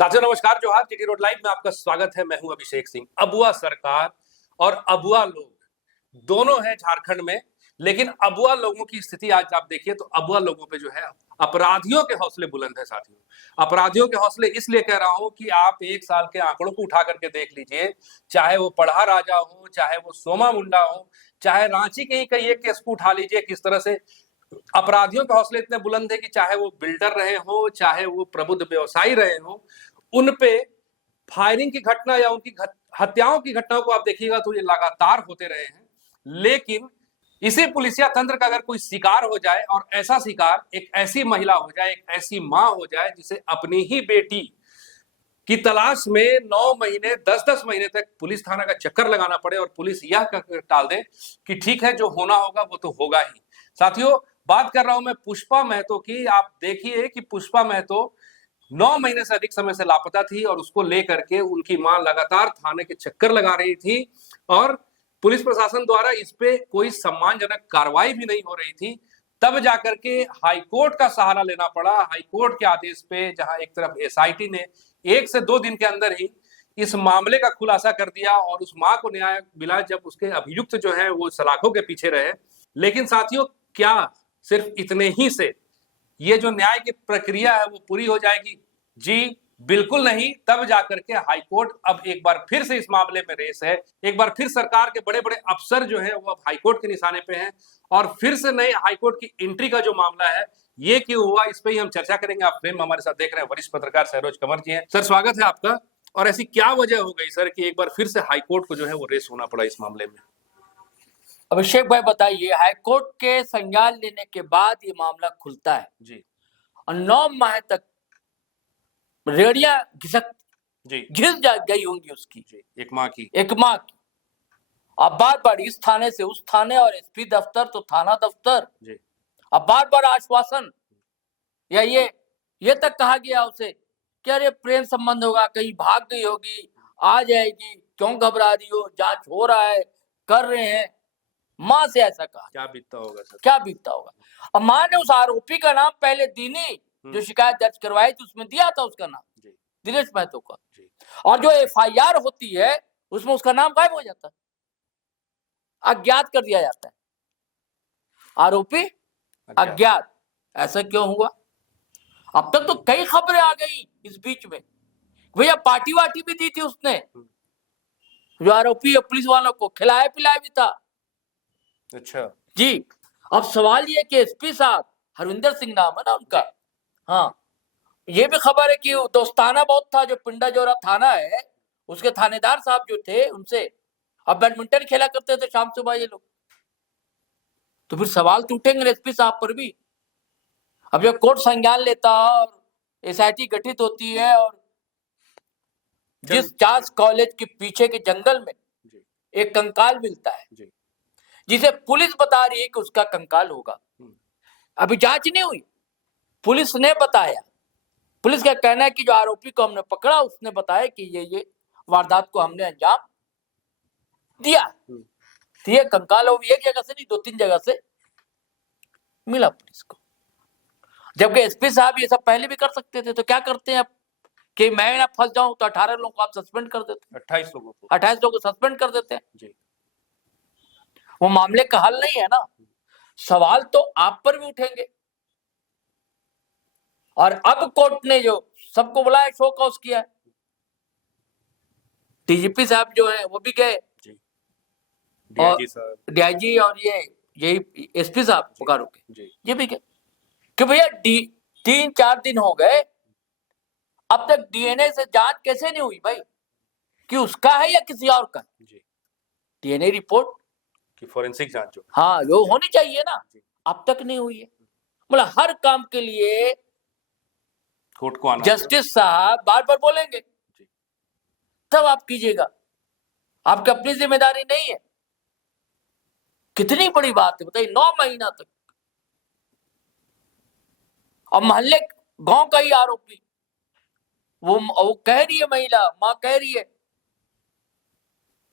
साथियों नमस्कार, जोहार। जीटी रोड लाइव में आपका स्वागत है। मैं हूं अभिषेक सिंह। अबुआ सरकार और अबुआ लोग दोनों हैं झारखंड में, लेकिन अबुआ लोगों की स्थिति आज आप देखिए तो अबुआ लोगों पे जो है अपराधियों के हौसले बुलंद है। साथियों, अपराधियों के हौसले इसलिए कह रहा हूं कि आप एक साल के आंकड़ों को उठा करके देख लीजिए, चाहे वो पढ़ा राजा हो, चाहे वो सोमा मुंडा हो, चाहे रांची के ही कई एक केस को उठा लीजिए, किस तरह से अपराधियों के हौसले इतने बुलंद है कि चाहे वो बिल्डर रहे हो, चाहे वो प्रबुद्ध व्यवसायी रहे हो, उन पे फायरिंग की घटना या उनकी हत्याओं की घटनाओं को आप देखिएगा तो ये लगातार होते रहे हैं। लेकिन इसी पुलिसिया तंत्र का अगर कोई शिकार हो जाए और ऐसा शिकार एक ऐसी महिला हो जाए, एक ऐसी मां हो जाए जिसे अपनी ही बेटी की तलाश में 9 महीने 10-10 महीने तक पुलिस थाना का चक्कर लगाना पड़े और पुलिस यह टाल दे कि ठीक है, जो होना होगा वो तो होगा ही। साथियों, बात कर रहा हूं मैं पुष्पा महतो की। आप देखिए कि पुष्पा महतो 9 महीने से अधिक समय से लापता थी और उसको लेकर के उनकी मां लगातार थाने के चक्कर लगा रही थी और पुलिस प्रशासन द्वारा इस पे कोई सम्मानजनक कार्रवाई भी नहीं हो रही थी। तब जाकर के हाईकोर्ट का सहारा लेना पड़ा। हाईकोर्ट के आदेश पे, जहां एक तरफ एसआईटी ने 1 से 2 दिन के अंदर ही इस मामले का खुलासा कर दिया और उस मां को न्याय मिला, जब उसके अभियुक्त जो है वो सलाखों के पीछे रहे। लेकिन साथियों, क्या सिर्फ इतने ही से ये जो न्याय की प्रक्रिया है वो पूरी हो जाएगी? जी बिल्कुल नहीं। तब जाकर के हाईकोर्ट अब एक बार फिर से इस मामले में रेस है। एक बार फिर सरकार के बड़े बड़े अफसर जो है वो अब हाईकोर्ट के निशाने पे हैं और फिर से नए हाईकोर्ट की एंट्री का जो मामला है ये क्यों हुआ, इस पे ही हम चर्चा करेंगे। आप फ्रेम हमारे साथ देख रहे हैं, वरिष्ठ पत्रकार सरोज कंवर जी हैं। सर, स्वागत है आपका। और ऐसी क्या वजह हो गई सर कि एक बार फिर से हाईकोर्ट को जो है वो रेस होना पड़ा इस मामले में? अभिषेक भाई बताइए, हाईकोर्ट के संज्ञान लेने के बाद ये मामला खुलता है जी, और 9 माह तक रेडिया घिस गई होंगी उसकी जी, एक माह की। अब बार बार इस थाने से उस थाने और एसपी दफ्तर तो थाना दफ्तर जी, अब बार बार आश्वासन या ये तक कहा गया उसे कि अरे प्रेम संबंध होगा, कहीं भाग गई होगी, आ जाएगी, क्यों घबरा रही हो, जांच हो रहा है, कर रहे हैं। माँ से ऐसा कहा। क्या बीतता होगा सर? क्या बीतता होगा। अब माँ ने उस आरोपी का नाम पहले दिन ही जो शिकायत दर्ज करवाई थी उसमें दिया था, उसका नाम दिनेश महतो का, और जो एफआईआर होती है उसमें उसका नाम गायब हो जाता है, अज्ञात कर दिया जाता है, आरोपी अज्ञात। ऐसा क्यों हुआ? अब तक तो कई खबरें आ गई इस बीच में, भैया पार्टी वार्टी भी दी थी उसने, जो आरोपी है पुलिस वालों को खिलाया पिलाया भी था। अच्छा जी। अब सवाल ये कि एसपी साहब, हरविंदर सिंह नाम है ना उनका, हाँ, ये भी खबर है कि दोस्ताना बहुत था। जो पिंडा जोरा थाना है उसके थानेदार साहब जो थे उनसे अब बैडमिंटन खेला करते थे शाम सुबह ये लोग। तो फिर सवाल तो उठेंगे एसपी साहब पर भी। अब जब कोर्ट संज्ञान लेता और एसआईटी गठित होती है और जिस चार्ल्स कॉलेज के पीछे के जंगल में एक कंकाल मिलता है जिसे पुलिस बता रही है कि उसका कंकाल होगा, अभी जांच नहीं हुई, पुलिस ने बताया। पुलिस का कहना है कि जो आरोपी को हमने पकड़ा उसने बताया कि ये वारदात को हमने अंजाम दिया। तो ये कंकाल एक जगह से नहीं 2-3 जगह से मिला पुलिस को। जबकि एसपी साहब ये सब पहले भी कर सकते थे, तो क्या करते हैं अब कि मैं ना फंस जाऊं तो 18 लोगों को आप सस्पेंड कर देते हैं, 28 लोगों को 28 लोगों को सस्पेंड कर देते हैं जी। वो मामले का हल नहीं है ना। सवाल तो आप पर भी उठेंगे। और अब कोर्ट ने जो सबको बुलाया, शो कॉज किया, डीजीपी साहब जो है वो भी गए, डीआईजी और यही एसपी साहब बोकारो के ये भी गए कि भैया 3-4 दिन हो गए, अब तक डीएनए से जांच कैसे नहीं हुई भाई कि उसका है या किसी और का? डीएनए रिपोर्ट की फोरेंसिक जांच जो, हाँ, वो होनी चाहिए ना, अब तक नहीं हुई है। मतलब हर काम के लिए कोर्ट को आना, जस्टिस साहब बार बार बोलेंगे, तब आप कीजिएगा, आपकी अपनी जिम्मेदारी नहीं है। कितनी बड़ी बात है बताइए, 9 महीना तक। और मोहल्ले गांव का ही आरोपी, वो कह रही है, महिला मां कह रही है,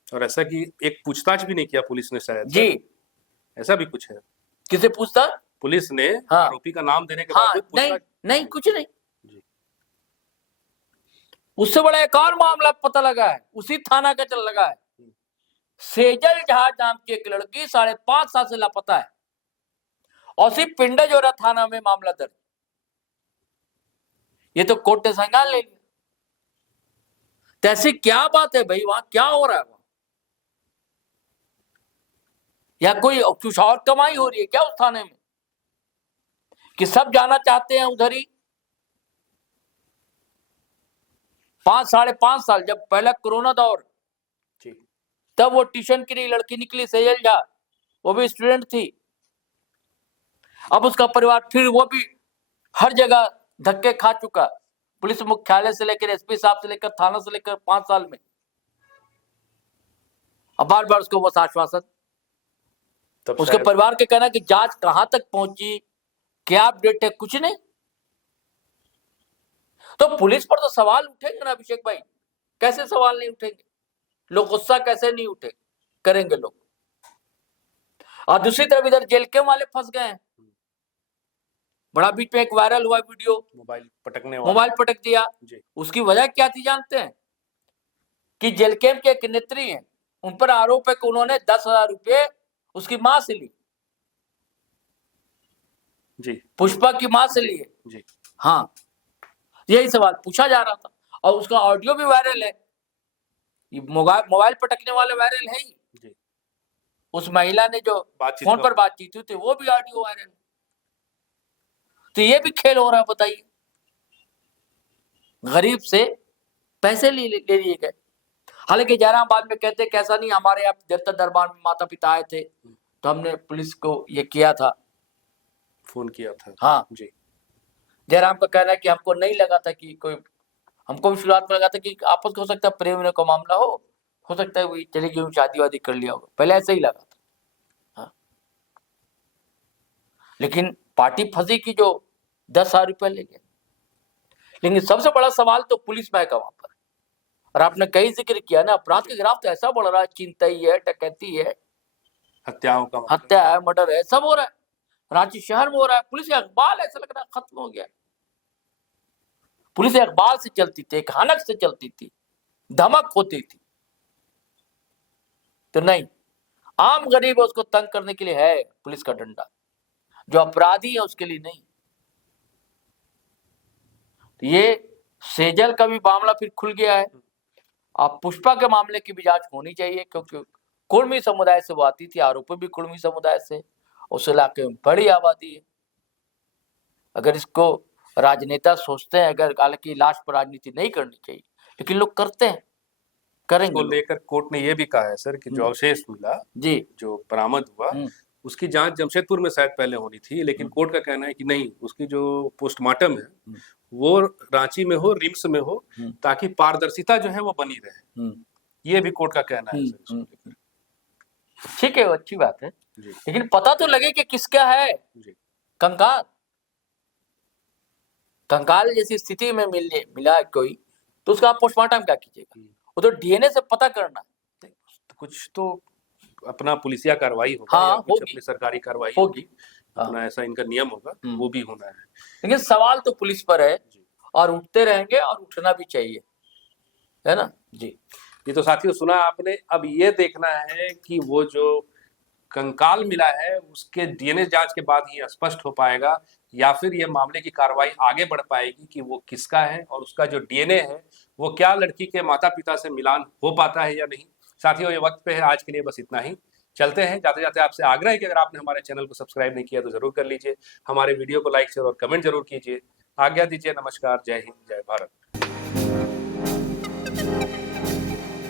और ऐसा कि एक पूछताछ भी नहीं किया पुलिस ने शायद जी, ऐसा भी कुछ है? किसे पूछता पुलिस ने? हाँ, आरोपी का नाम देने के हाँ, बाद नहीं कुछ नहीं जी। उससे बड़ा एक और मामला पता लगा है, उसी थाना का चल लगा है। सेजल झा नाम की एक लड़की 5.5 साल से लापता है और सिर्फ पिंडाजोरा थाना में मामला दर्ज। ये तो कोर्ट ने संज्ञान ले लिया। तो ऐसी क्या बात है भाई, वहां क्या हो रहा है? वहां या कोई कुछ और कमाई हो रही है क्या उस थाने में कि सब जाना चाहते हैं उधर ही? 5-5.5 साल, जब पहला कोरोना दौर, तब वो ट्यूशन के लिए लड़की निकली सेजल झा, वो भी स्टूडेंट थी। अब उसका परिवार फिर वो भी हर जगह धक्के खा चुका, पुलिस मुख्यालय से लेकर एसपी साहब से लेकर थाना से लेकर 5 साल में। अब बार बार उसको बस आश्वासन। उसके परिवार के कहना कि जांच कहां तक पहुंची, क्या अपडेट है, कुछ नहीं। तो पुलिस पर तो सवाल उठेंगे ना अभिषेक भाई, कैसे सवाल नहीं उठेंगे? लोग गुस्सा कैसे नहीं उठे करेंगे लोग। और दूसरी तरफ इधर जेल के वाले फंस गए हैं। बड़ा बीच में एक वायरल हुआ वीडियो, मोबाइल पटक दिया। उसकी वजह क्या थी जानते हैं? कि जेल कैंप के एक नेत्री हैं, उन पर आरोप है कि उन्होंने 10,000 रुपये उसकी मां से ली जी, पुष्पा की मां से लिए जी। हाँ, यही सवाल पूछा जा रहा था और उसका ऑडियो भी वायरल है। मोबाइल पटकने वाले वायरल है ही जी। उस महिला ने जो फोन पर बातचीत हुई थी वो भी ऑडियो वायरल। तो ये भी खेल हो रहा है, बताइए। गरीब से पैसे ले लिए गए। हालांकि जयराम बाद में कहते हैं कैसा नहीं, हमारे यहाँ देवता दरबार में माता पिता आए थे तो हमने पुलिस को ये किया था, फोन किया था। हाँ जी। जयराम का कहना है कि हमको नहीं लगा था कि कोई, हमको भी शुरुआत में लगा था कि आपस को हो सकता है प्रेम का मामला हो सकता है वही चली गई, शादी वादी कर लिया होगा, पहले ऐसे ही लगा था। हाँ। लेकिन पार्टी फंसी की जो 10,000 रुपये ले गए। लेकिन सबसे बड़ा सवाल तो पुलिस में है वहां पर। और आपने कई जिक्र किया ना, अपराध के ग्राफ तो ऐसा बढ़ रहा है, चिंताई है, डकैती है, हत्या है, मर्डर है, सब हो रहा है। रांची शहर में हो रहा है। पुलिस का इकबाल ऐसा लग रहा है खत्म हो गया। पुलिस इकबाल से चलती थी, एक हनक से चलती थी, धमक होती थी। तो नहीं, आम गरीब उसको तंग करने के लिए है पुलिस का डंडा, जो अपराधी है उसके लिए नहीं। तो ये सेजल का भी मामला फिर खुल गया है। अब पुष्पा के मामले की भी जांच होनी चाहिए, क्योंकि कुर्मी समुदाय से वो आती थी, आरोपी भी कुर्मी समुदाय से, उस इलाके में बड़ी आबादी है। अगर इसको राजनेता सोचते हैं, अगर हालांकि लाश पर राजनीति नहीं करनी चाहिए, लेकिन लोग करते हैं, करेंगे। को लेकर कोर्ट ने यह भी कहा है सर कि जो अवशेष मिला जी, जो बरामद हुआ, उसकी जांच जमशेदपुर में शायद पहले होनी थी, लेकिन कोर्ट का कहना है कि नहीं, उसकी जो पोस्टमार्टम है वो रांची में हो, रिम्स में हो, ताकि पारदर्शिता जो है वो बनी रहे। ये भी कोर्ट का कहना है। ठीक है, अच्छी बात है, लेकिन पता तो लगे कि किसका है कंकाल। कंकाल जैसी स्थिति में मिला कोई, तो उसका आप पोस्टमार्टम क्या कीजिएगा? वो तो डीएनए से पता करना। कुछ तो अपना पुलिसिया कार्रवाई होगा, हाँ, या कुछ अपनी सरकारी कार्रवाई होगी, अपना ऐसा इनका नियम होगा, वो भी होना है। लेकिन सवाल तो पुलिस पर है और उठते रहेंगे और उठना भी चाहिए, है ना जी। ये तो साथियों सुना आपने। अब ये देखना है कि वो जो कंकाल मिला है उसके डीएनए जांच के बाद ही स्पष्ट हो पाएगा, या फिर ये मामले की कार्रवाई आगे बढ़ पाएगी कि वो किसका है और उसका जो डीएनए है वो क्या लड़की के माता पिता से मिलान हो पाता है या नहीं। साथियों, ये वक्त पे है, आज के लिए बस इतना ही। चलते हैं। जाते जाते आपसे आग्रह है कि अगर आपने हमारे चैनल को सब्सक्राइब नहीं किया तो जरूर कर लीजिए, हमारे वीडियो को लाइक शेयर और कमेंट जरूर कीजिए। आज्ञा दीजिए, नमस्कार, जय हिंद, जय भारत।